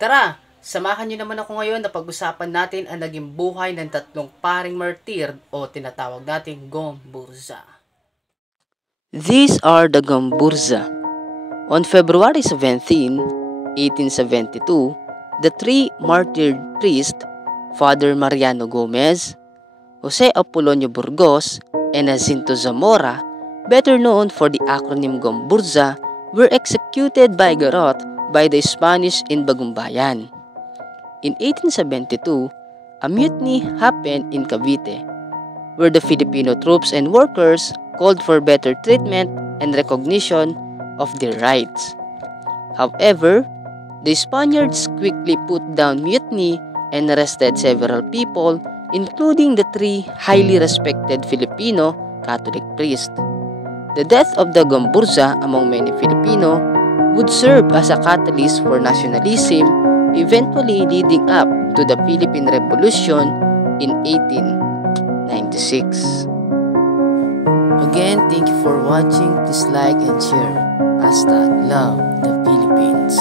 Tara, samahan niyo naman ako ngayon na pag-usapan natin ang naging buhay ng tatlong paring martir o tinatawag nating Gomburza. These are the Gomburza. On February 17, 1872, the three martyred priests, Father Mariano Gomez, Jose Apolonio Burgos, and Jacinto Zamora, better known for the acronym Gomburza, were executed by garrote by the Spanish in Bagumbayan. In 1872, a mutiny happened in Cavite, where the Filipino troops and workers called for better treatment and recognition of their rights. However, the Spaniards quickly put down mutiny and arrested several people, including the three highly respected Filipino Catholic priests. The death of the Gomburza among many Filipino would serve as a catalyst for nationalism, eventually leading up to the Philippine Revolution in 1896. Again, thank you for watching. Please like and share. Hasta love the Philippines.